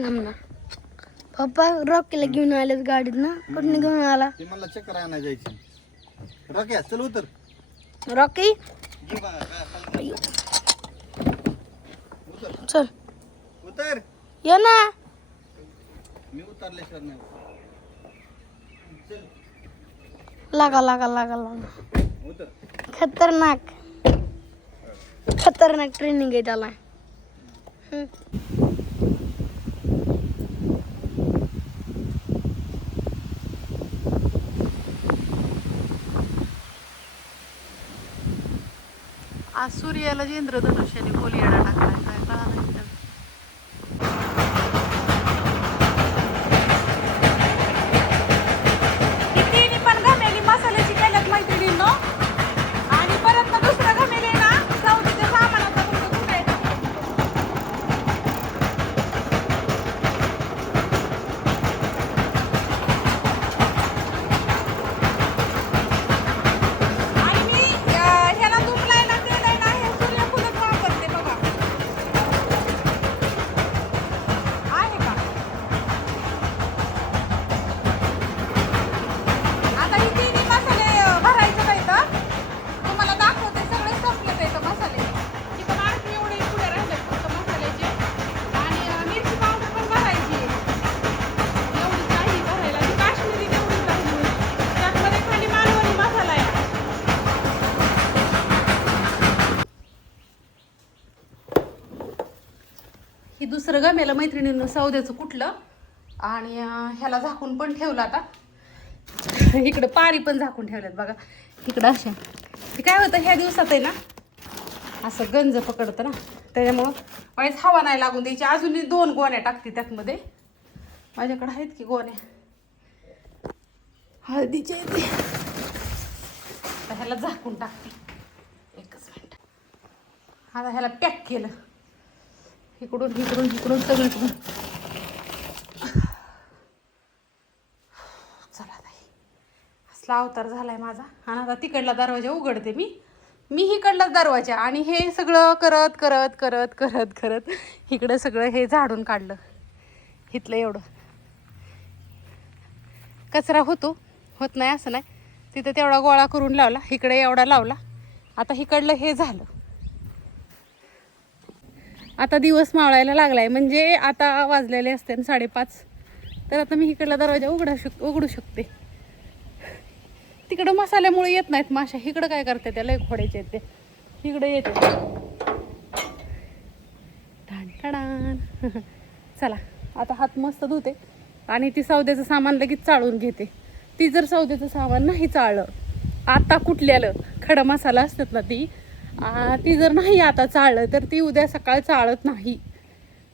ना पप्पा रॉकीला घेऊन आलेत गाडीत ना. कुठून घेऊन आला? ते मला चक्कर आणायला जायची. रॉकी चल उतर. रॉकी चल उतर. ये ना. मी उतरल्याशिवाय नाही. चल लागा लागा लागा लागा. उतर. खतरनाक खतरनाक ट्रेनिंग आहे त्याला. आज सूर्याला जे इंद्रधनुष्याने बोली येडा टाकलाय काय कळा नाही. किती पण घमेली मसाल्याची केल्यात मैत्रिणींनो. आणि परत ना दुसरं घमेली ना चौथीच्या सामानाचा फक्त कुठायचा. आणि मी ह्याला तुमलाय ना केलंय ना हे सूर्यफूलच वापरते बघा. आहे का आता ही तिन्ही मसाले भरायचं का इथं? तुम्हाला दाखवते सगळे संपलेत इथं मसाले. इथं आणखी एवढे पुढे राहिलेत फक्त मसाल्याचे. आणि मिरची पावडर पण भरायची. एवढीच राहिली भरायला. ती काश्मीरी एवढीच राहिली. त्यातमध्ये खाली मालवणी मसाला आहे. ही दुसरं गमेला मैत्रिणीनं सौद्याचं कुठलं. आणि ह्याला झाकून पण ठेवलं आता. इकडं पारी पण झाकून ठेवल्यात बघा. इकडं अशा ते काय होतं ह्या दिवसात आहे ना असं गंज पकडतं ना त्याच्यामुळं वाईच हवा नाही लागून द्यायची. अजूनही 2 गोण्या टाकते त्यातमध्ये. माझ्याकडे आहेत की गोण्या हळदीच्या इथे. आता ह्याला झाकून टाकते. एकच मिनिट. आता ह्याला पॅक केलं इकडून इकडून इकडून सगळीकडून. चला ताई असला अवतार झालाय माझा. आणि आता तिकडला दरवाजा उघडते मी हिकडला दरवाजा. आणि हे सगळं करत करत करत करत करत इकडं सगळं हे झाडून काढलं. इथलं एवढं कचरा होत नाही असं नाही. तिथं तेवढा गोळा करून लावला. इकडे एवढा लावला. आता इकडलं हे झालं. आता दिवस मावळायला लागलाय म्हणजे आता वाजलेले असते 5:30. तर आता मी इकडला दरवाजा उघडू शकते. तिकडं मसाल्यामुळे येत नाहीत माशा. इकडं काय करते त्या लय खोड्याचे आहेत ते. इकडे येते. ठाण चला आता हात मस्त धुते. आणि ती सौद्याचं सामान लगेच चाळून घेते. ती जर सौद्याचं सामान नाही चाळलं आता कुठल्यालं खडा मसाला असतात ना ती जर नाही आता चाळलं तर ती उद्या सकाळ चाळत नाही.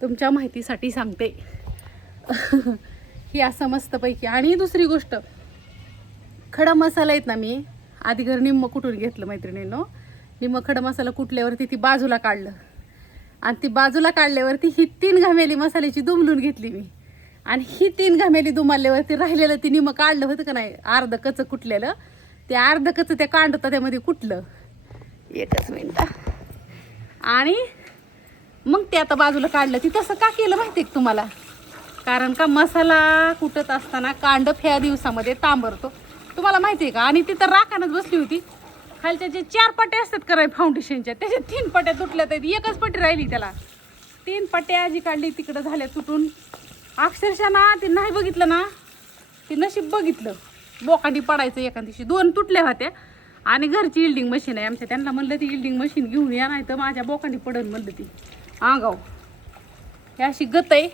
तुमच्या माहितीसाठी सांगते. ही असं मस्तपैकी. आणि दुसरी गोष्ट खडा मसाला आहेत ना मी आधी घर निम्म कुटून घेतलं मैत्रिणींनो. निम्म खडा मसाला कुटल्यावरती ती बाजूला काढलं. आणि ती बाजूला काढल्यावरती ही 3 घमेली मसाल्याची दुमलून घेतली मी. आणि ही 3 घमेली दुमारल्यावरती राहिलेलं ती निम्म काढलं होतं का नाही अर्ध कच कुटलेलं. ते अर्ध कच त्या कांडतं त्यामध्ये कुटलं. एकच मिनिट. आणि मग ते आता बाजूला काढलं. ती तसं का केलं माहिती आहे का तुम्हाला? कारण का मसाला कुटत असताना कांड ह्या दिवसामध्ये तांबरतो. तुम्हाला माहिती आहे का? आणि ती तर राखानच बसली होती. खालच्या जे 4 पट्ट्या असतात कराय फाउंडेशनच्या त्याच्या 3 पट्ट्या तुटल्या. तर एकच पट्टी राहिली त्याला. 3 पट्ट्या जी काढली तिकडं झाल्या तुटून. अक्षरशः ना ती नाही बघितलं ना ती नशीब बघितलं. बोकांडी पडायचं एखाद दिवशी. 2 तुटल्या होत्या. आणि घरची इल्डिंग मशीन आहे आमच्या. त्यांना म्हणलं ती इल्डिंग मशीन घेऊन या नाही तर माझ्या बोकांडी पडन म्हणलं ती. आगाव हे अशी गत आहे.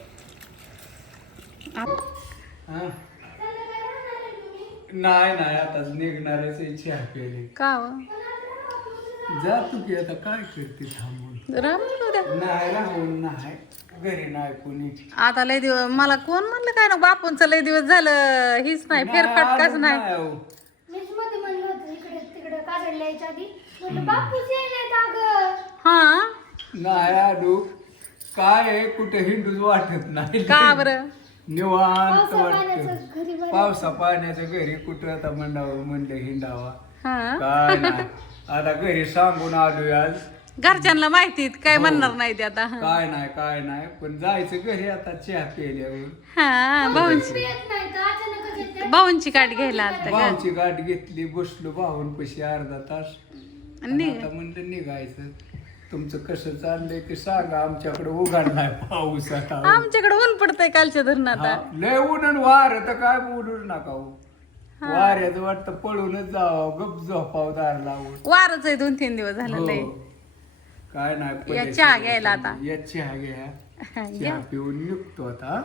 नाही आता निघणारच इच्छा केली. का जातो की आता काय करते थांबून. राहून नाही घरी नाही कोणी. आता लय दिवस मला कोण म्हणलं काय ना बापूंचं लय दिवस झालं हीच नाही फेरफाटकाच नाही. मीच मध्ये म्हणलं होतं इकडे तिकडे काजळल्या यायच्या आधी म्हणलं बापूच यायला हा नाही आडू काय कुठे हिंडूच वाटत नाही. का बरं? निवांत वाटत. पावसा पाण्याचं घरी कुठं आता म्हणलं हिंडावा हा काय नाही. आता घरी सांगून आलोय आज घरच्यांना माहितीत काय म्हणणार नाही ते आता. काय नाही पण जायचं घरी आता चहा प्यायल्यावर. हा भाऊंची येत नाही तर अचानकच येते. भाऊंची गाठ घ्यायला आलता का? भाऊची गाठ घेतली, बसलो भाऊंपाशी अर्धा तास आणि आता म्हणलं निघायचं. तुमचं कसं चाललंय की सांगा, आमच्याकडे उघड नाही पाऊस आता. आमच्याकडे ऊन पडतंय कालच्या धरणात. हा, लय ऊन आणि वार तर काय बोलूच नका हो. वाऱ्याचं वाटतं पळूनच जावं, गप झोपाव दार लावून. वारच आहे 2-3 दिवस झालं लय. हो. काय नाही या पडले चहा घ्यायला आता. या चहा घ्या, चहा पिऊन निघतो आता.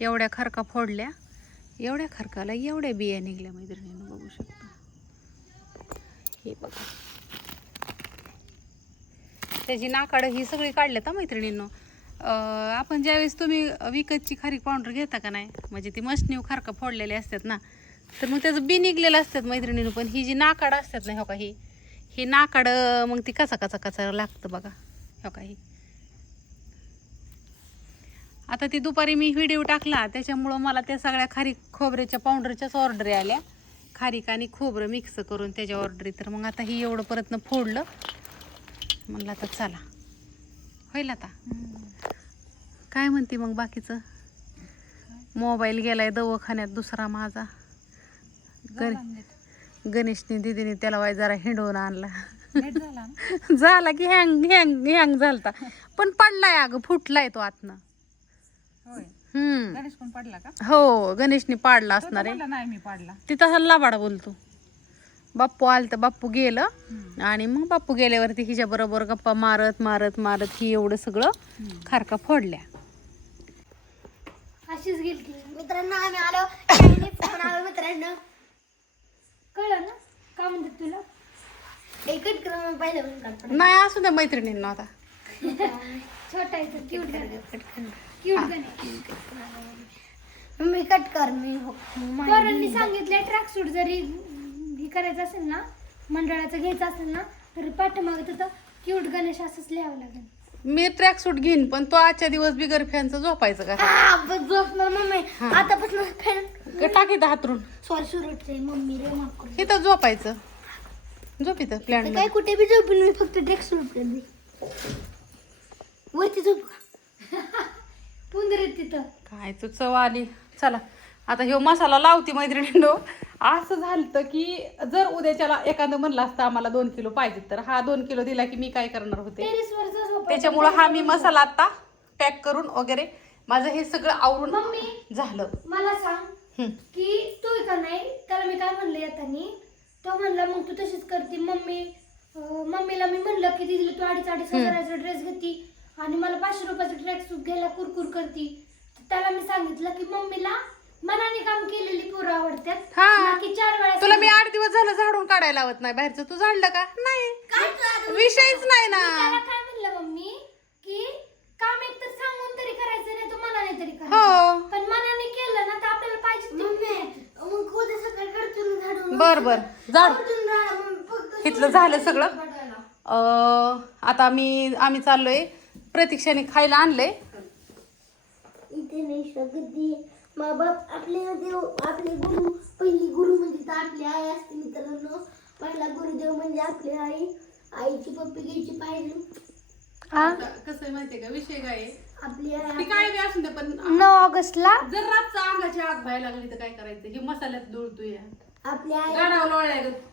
एवढ्या खरका फोडल्या, एवढ्या खरकाला एवढ्या बिया निघल्या मैत्रिणींनो, बघू शकता. हे बघा, त्याची नाकाड ही सगळी काढल्यात हा मैत्रिणींनो. आपण ज्यावेळेस तुम्ही विकतची खारीक पावडर घेता का नाही, म्हणजे ती मशनीव खारका फोडलेले असतात ना, तर मग त्याचं बी निघलेलं असतात मैत्रिणींनो. पण ही जी नाकाड असतात ना, हो का, ही नाकाड मग ती कचा लागतं बघा, हो का. ही आता ती दुपारी मी व्हिडिओ टाकला त्याच्यामुळं मला त्या सगळ्या खारीक खोबऱ्याच्या पावडरच्याच ऑर्डरी आल्या, खारीक आणि खोबरं मिक्स करून त्याच्या ऑर्डरी. तर मग आता ही एवढं परतनं फोडलं, म्हणलं आता चला होईल आता. काय म्हणते मग बाकीचं? मोबाईल गेलाय दवाखान्यात दुसरा माझा. गणेशनी दिदीने त्याला वाय जरा हिंडवून आणला. झाला की हँग झालता, पण पडलाय अगं, फुटलाय तो आतनं. गणेश पण पडला का? हो, गणेशने पाडला असणार आहे. नाही मी पाडला. तिथं हल्ला बाडा बोलतो. बाप्पू आलं तर बाप्पू गेलं, आणि मग बाप्पू गेल्यावरती हिच्या बरोबर गप्पा मारत मारत मारत ही एवढं सगळं खारका फोडल्या. अशीच गेली मित्रांनो. आम्ही आलो, फोन आलो मित्रांनो. कळलं ना का म्हणतात तुला? एकच क्रम पाहिलं नाही, असू द्या मैत्रिणींना आता. छोटा आहे तर क्यूट मी कट कर. मी पोरांनी सांगितलं ट्रॅक सूट जरी हे करायचं असेल ना, मंडळाचं घ्यायचं असेल ना, तर पाठीमागे तिथं क्यूट गणेश असंच लिहावं लागेल. मी ट्रॅक सूट घेईन, पण तो आजच्या दिवस बिगर फॅनचं झोपायचं का? झोपणार मम्मी आतापासून फॅन टाकीत हातरून. सॉरी सुरटचे मम्मी रे माफ कर. इथं झोपायचं, झोप इथं प्लॅन. काय कुठे बी झोपून मी फक्त ट्रॅक सूट वरती झोप पुंदरे तिथं. काय तू चव आली. चला आता ह्यो मसाला लावती मैत्रिणींनो. असं झालं की जर उद्याच्याला एखादं म्हणलं असतं आम्हाला 2 किलो पाहिजे, तर हा 2 किलो दिला की मी काय करणार होते. त्याच्यामुळं हा मी मसाला आता पॅक करून वगैरे माझं हे सगळं आवरून झालं. मला सांग की तू का नाही, त्याला मी काय म्हणलं येतानी, तो म्हणला मग तू तशीच करते. मम्मीला मी म्हणलं की दिदीला तू 2,500 हजाराचा ड्रेस घेती आणि मला 500 रुपयाचा ट्रॅक सूट घ्यायला कुरकुर करती. त्याला मी सांगितलं की मम्मीला मनाने काम केलेली पोरं आवडतात. की 4 वेळा तुला मी 8 दिवस झालं झाडून काढायला लावत नाही बाहेरचं, तू झाडलं का नाही? विषयच नाही ना. त्याला काय म्हणलं मम्मी की काम एक तर सांगून तरी करायचं नाही, तू मनाने तरी करायचं. हो, पण मनाने केलं ना तर आपल्याला पाहिजे. मग उद्या सकाळी करतो झाडून. बर झाड इथलं झालं सगळं. आता आम्ही चाललोय, प्रतीक्षाने खायला आणलंय. इथे नाही शकत मा बाप आपले देव, आपले गुरु, पहिली गुरु म्हणजे तर आपली आई असते मित्रांनो. पहिला गुरुदेव म्हणजे आपली आई. आईची पप्पी घ्यायची पाहिजे. कसं आहे माहितीये का विषय काय? आपली आई ती काय बी असून दे, पण 9 ऑगस्टला जर रातचा अंगाची आग व्हायला लागली तर काय करायचं? हे मसाल्यात डोळतोय आपली आई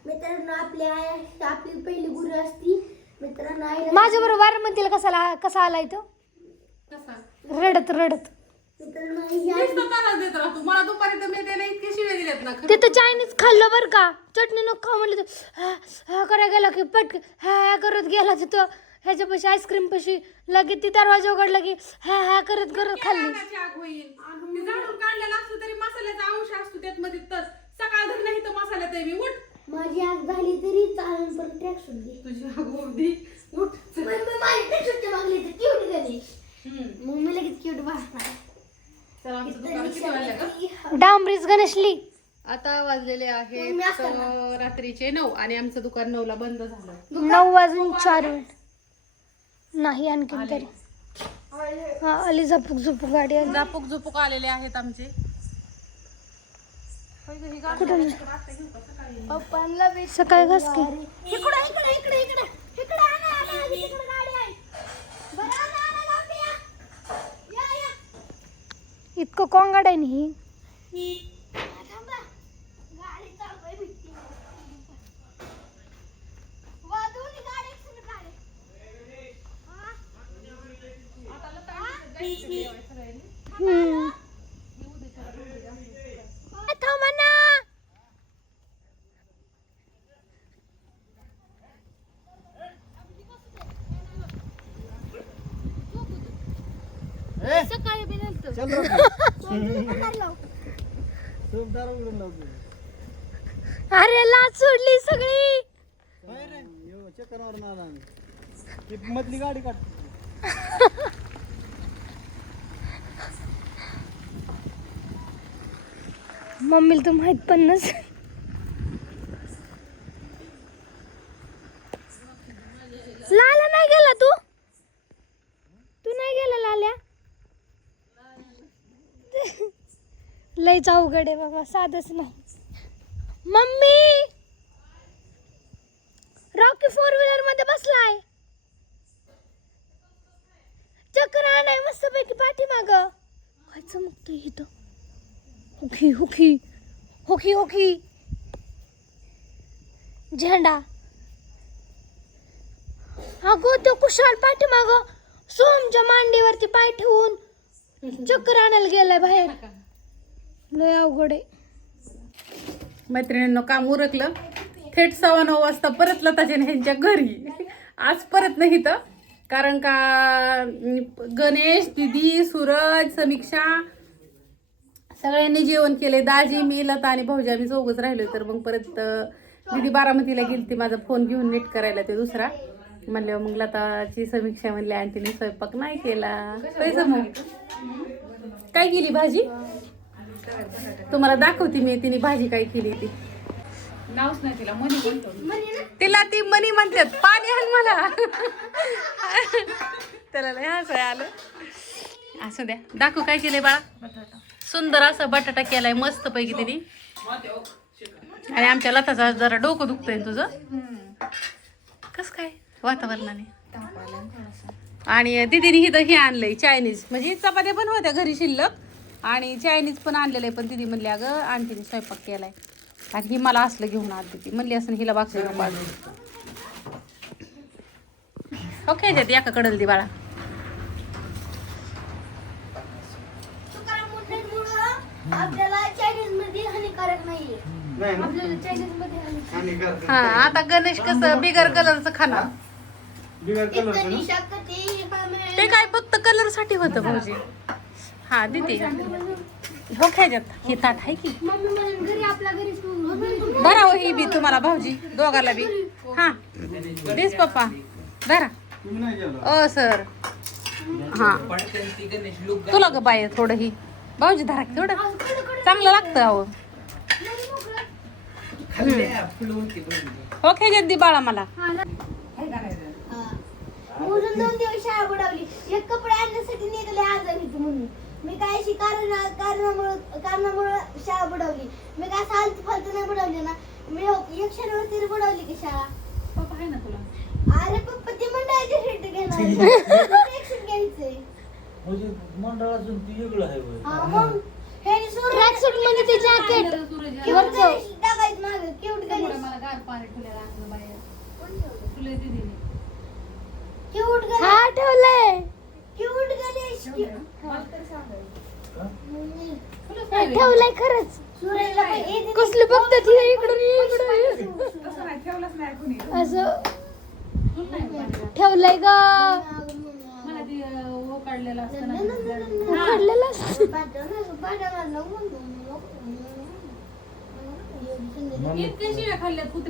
मित्रांनो. आपली आई आपली पहिली गुरु असती मित्रांनो. आई माझ्या बरोबर बारामतीला कसा आलाय तो रडत मित्रांनो. मला दुपारी तर मी त्याला इतके शिव्या दिल्यात ना. तिथं चायनीज खाल्लं बरं का, चटणी नको खाऊ म्हणलं तर करायला गेला की पटक हा करत गेला तिथं. ह्याच्यापाशी आईस्क्रीम पाशी लगेच ती दरवाजा उघडला की हा करत खाल्ली. आग होईल. मी झाडून काढलेलं असलं तरी मसाल्याचा अंश असतो त्यात मध्ये, तर सकाळ धर नाही तर मसाल्यात आहे. मी उठ, माझी आग झाली तरी चालेल, पण ट्रॅक सूट दे. तुझी आग होऊ दे, उठ. माझी ट्रॅक सूट मागली तर क्यूट गणेश. मग मी लगेच क्यूट भासणार. डांबरीज गणेशली. आता वाजलेले आहेत रात्रीचे 9 आणि आमचं दुकान 9ला बंद झालं. 9 वाजून 4 मिनिट नाही आणखीन तरी. आली झपूक गाडी आली. झपूक आलेले आहेत आमचे. पप्पांना सकाळी घास की इकडे इकडे इकडे इकडे इकडे आणा आणा तिकडे गाडी आहे बरं आणा आणा लांब या या इतकं कोंगाड आहे नी थांबा गाडी चालवाय भेटती वादुनी गाडी सुन गाडी थांबा ना ए, सकाळी बी नव्हतं चल रॉकी. सूप दारू उघडून लावतो. अरे लाज सोडली सगळी काय रे यो चक्करवरून आला आम्ही. ती मधली गाडी काढ. मम्मीला तर माहित पण नस लाला नाही गेला तू तू नाही गेला लाल्या लयच अवघड आहे बाबा साधच नाही मम्मी रॉकी 4 व्हीलर मध्ये बसलाय चक्कर आणाय मस्त पैकी पाठीमाग काय चमकतोय इथं हुकी हुकी हुकी हुकी झेंडा अगो तो कुशाल पाठीमाग सोमच्या मांडीवरती पाय ठेवून चक्कर आणायला गेलाय बाहेर लय अवघड आहे मैत्रिणींनो काम उरकलं थेट 9:15 वाजता परत लताच्या ह्यांच्या घरी आज परत नाही तर कारण का गणेश दीदी सूरज समीक्षा सगळ्यांनी जेवण केले दाजी मी लता आणि भाऊजी आम्ही चौघच राहिलो तर मग परत दीदी बारामतीला गेली ती माझा फोन घेऊन नीट करायला ते दुसरा म्हणल्यावर मग लताची समीक्षा म्हणली आंटीने स्वयंपाक नाही केला पैसा मग काय केली भाजी तुम्हाला दाखवते मी तिने भाजी काय केली ती नावच नाही तिला मनी म्हणतो तिला ती मनी म्हणतात पाणी आण मला त्याला लय हसाय आलं असू द्या दाखव काय केलंय बाळा सुंदर असा बटाटा केलाय मस्त पैकी तिने आणि आमच्या लताचा जरा डोकं दुखतंय तुझं कस काय वातावरणाने आणि दीदीने इथं हे आणलंय चायनीज म्हणजे चपात्या पण होत्या घरी शिल्लक आणि चायनीज पण आणलेलं आहे पण दीदी म्हणली अगं आंटीने स्वयंपाक केलाय आणि ही मला असलं घेऊन आत देते म्हणली असं हिला बाकी नको अजून ओके देते एका कडल दे बाळा आपल्याला चायनीज मध्ये हानिकारक नाहीये आपल्याला चायनीज मध्ये हानिकारक हा आता गणेश कसं बिगर कलरचं खाणार ते काय फक्त कलर साठी होतं भाऊजी हा देते हो ख्याच्यात हे ताट आहे की मम्मी म्हणून घरी आपल्या घरी धरा हो ही बी तुम्हाला भाऊजी दोघाला बी हा बेस पप्पा धरा तुम्ही नाही जेवला. ओ सर हा तुला ग बाय थोडं ही भाऊजी धरा की थोडं चांगलं लागतं अहो हो ख्याच्यात दे बाळा मला म्हणून 2 दिवस शाळा बुडवली एक कपडे आणण्यासाठी निघाले आजारी होती म्हणून मी काय अशी कारणामुळे शाळा बुडवली मी काय फालतू फालतू नाही बुडवली ना मी एक शनिवारी बुडवली की शाळा पप्पा आहे ना तुला अरे पप्पा ती मंडळाची सीट घेणार एक्शन घ्यायचंय म्हणजे मंडळातून ती वेगळं आहे होय. हा मग हे ट्रॅक सूट मध्ये ते जॅकेट वरचं टाकायचं मागे क्यूट गणेश मला गार पाणी ठेवलेलं असलं बाहेर तुला दीदीने क्यूट गणेश हा ठेवलंय क्यूट गणेश ठेवलंय खरंच कसलं बघतात हे इकडून इकडून तसं नाही ठेवलंच नाही कुणी असं ठेवलंय ग मला ती ओ काढलेलं असतं ना उघडलेलं इतक्या शिव्या खाल्ल्यात कुत्रे